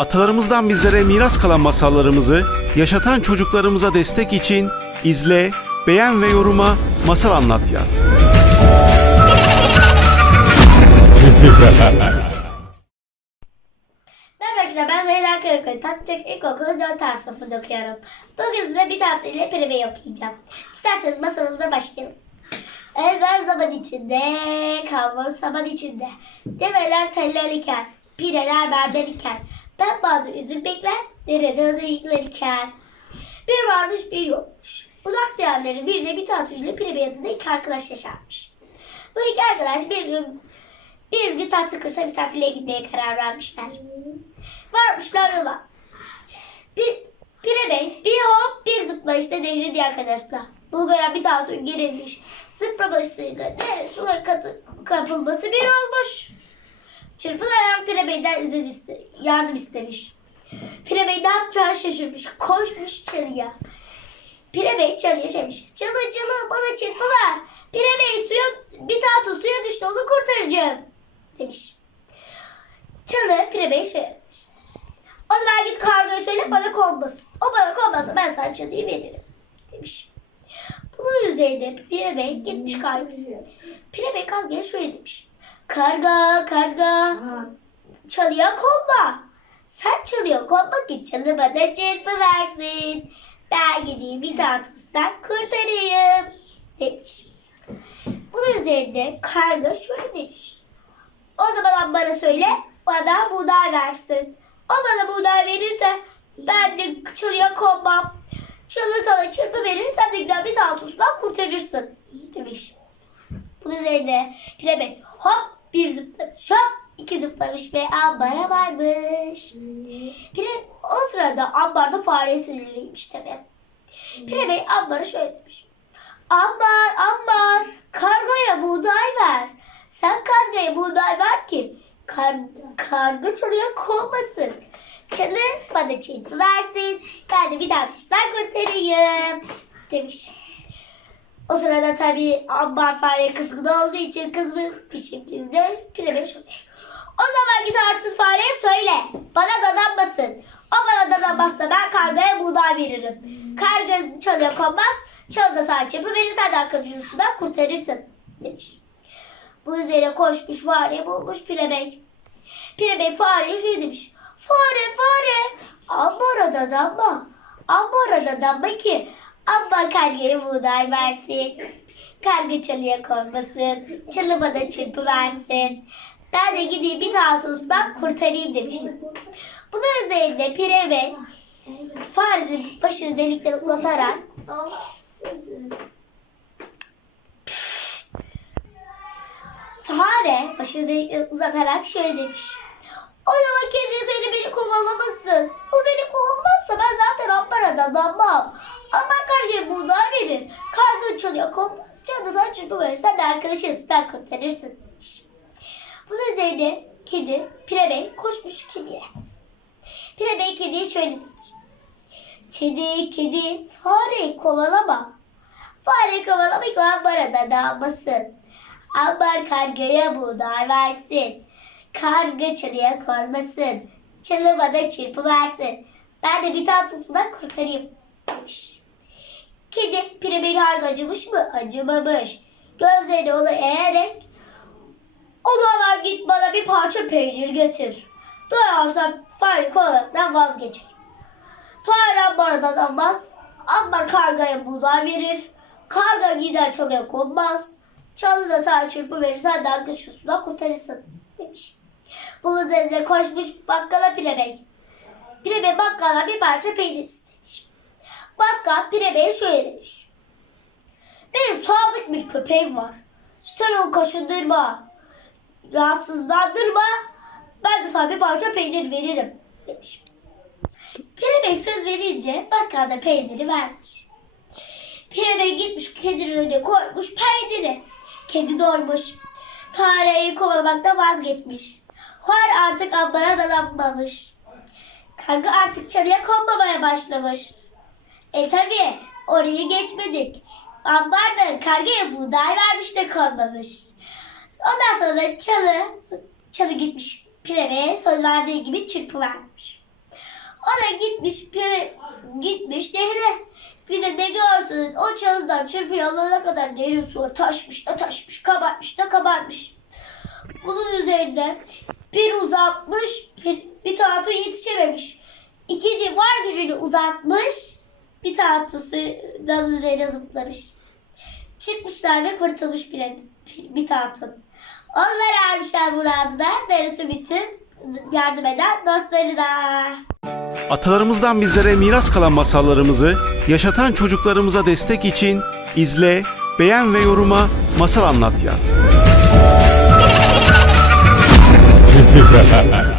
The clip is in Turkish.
Atalarımızdan bizlere miras kalan masallarımızı yaşatan çocuklarımıza destek için izle, beğen ve yoruma masal anlat yaz. Merhaba ben Zehra Karakoy. Tatlıcık İlkokulu 4 A sınıfında okuyorum. Bugün size bir tatlıyla piribe okuyacağım. İsterseniz masalımıza başlayalım. Evvel zaman içinde, kalmalı zaman içinde. Develer teller iken, pireler berber iken. Ben bağda üzüm bekler, derede adı yüklenirken. Bir varmış bir yokmuş. Uzak diyarların bir de bir tatlıyla piribe adında iki arkadaş yaşarmış. Bu iki arkadaş bir gün bir gün tatlı kırsa misafirliğe gitmeye karar vermişler. Varmışlar yola. Bir, Pire bir hop bir zıplayışta nehri diye arkadaşlar. Bulgar'a bir tatlı girilmiş. Zıplamasıyla nehrin suları katı, kapılması bir olmuş. Çırpılarak Pire Bey'den izin iste, yardım istemiş. Pire Bey ne yapacağını şaşırmış. Koşmuş çalıya. Pire Bey çalıya demiş. Çalı çalı bana çırpı ver. Pire Bey suya, bir tatlı suya düştü onu kurtaracağım. Demiş. Çalı Pire Bey şöyle demiş. O zaman git kargoya söyle bana konmasın. O bana konmazsa ben sana çalıyı veririm. Demiş. Bunun üzerine Pire Bey gitmiş kargoya. Pire Bey kargoya şöyle demiş. Karga karga çalıya konma. Sen çalıya konma ki çalı bana çırpı versin. Ben gideyim bir tatlısından kurtarayım. Demiş. Bunun üzerine karga şöyle demiş. O zaman bana söyle bana buğday versin. O bana buğday verirse ben de çalıya konmam. Çalı sana çırpı verir sen de güzel bir tatlısından kurtarırsın demiş. Bunun üzerine Pire Bey hop bir zıplamış hop iki zıplamış ve ambara varmış. Pire o sırada ambarda fare sinirliymiş tabii. Pire Bey ambara şöyle demiş. Ambar ambar kargaya buğday ver. Sen kargaya buğday ver ki kar, karga çalıya konmasın. Çalı bana çırpı versin. Ben de bir daha kurtarayım demiş. O sırada tabii ambar fare kızgın olduğu için kızgın bir şekilde pirebe olmuş. O zaman git arsız fareye söyle. Bana dadanmasın. O bana dadanmazsa ben kargaya buğday veririm. Karga çalıya konmaz. Çalı da sana çırpı verir sen de arkadaşın sudan kurtarırsın demiş. Bunun üzerine koşmuş fareyi bulmuş Pire Bey. Pire Bey fareye şöyle demiş. Fare fare ambara dadanma. Ambara dadanma ki ambar kargaya buğday versin. Karga çalıya konmasın. Çalı bana çırpı versin. Ben de gideyim bir tatlısından kurtarayım demiştim. Bunun üzerine Pire Bey farenin başını delikten uzatarak Fare başını delikten uzatarak şöyle demiş. O zaman kendine söyle beni kovalamasın. O beni kovalamazsa ben zaten ambaradan damam. Verir. Karga çalıyor konmaz. Çaldı sana çırpı verir. Sen de arkadaşın sizden kurtarırsın demiş. Bunun üzerine kedi Pire Bey koşmuş kediye. Pire Bey kediye şöyle demiş. Kedi kedi fareyi kovalama. Fareyi kovalama ki o ambara damasın. Ambar kargaya buğday versin. Karga çalıya konmasın. Çalı bana çırpı versin. Ben de bir tatlısından kurtarayım demiş. Kedi pire bir halde acımış mı? Acımamış. Gözlerini ona eğerek o zaman git bana bir parça peynir getir. Doyarsam fare kovamaktan vazgeçer. Fare ambarda danmaz. Ambar kargaya buğday verir. Karga gider çalıya konmaz. Çalı da sana çırpı verir. Sen de arkadaşın sudan kurtarırsın demiş. Bu üzerine koşmuş bakkala Pire Bey. Pire Bey bakkala bir parça peynir istemiş. Bakkal Pire şöyle demiş. Benim sadık bir köpeğim var. Sen onu kaşındırma. Rahatsızlandırma. Ben de sana bir parça peynir veririm demiş. Pire söz verince bakkal da peyniri vermiş. Pire gitmiş kedinin önüne koymuş peyniri. Kedi doymuş. Fareyi kovalamakta vazgeçmiş. Fare artık ambara dalanmamış. Karga artık çalıya konmamaya başlamış. E tabi orayı geçmedik. Ambar da kargaya buğday vermiş de konmamış. Ondan sonra çalı, çalı gitmiş pireve söz verdiği gibi çırpı vermiş. O da gitmiş pire gitmiş nehre. Bir de ne görsün o çalıdan çırpıyana kadar nehrin suyu taşmış da taşmış, kabarmış da kabarmış. Bunun üzerinde bir uzatmış, bir, bir tatu yetişememiş. İkinci var gücünü uzatmış, bir tatusu dalın üzerine zıplamış. Çıkmışlar ve kurtulmuş bir, bir tatun. Onlar ermişler muradına, darısı bütün yardım eden dostları da. Atalarımızdan bizlere miras kalan masallarımızı yaşatan çocuklarımıza destek için izle, beğen ve yoruma masal anlat yaz.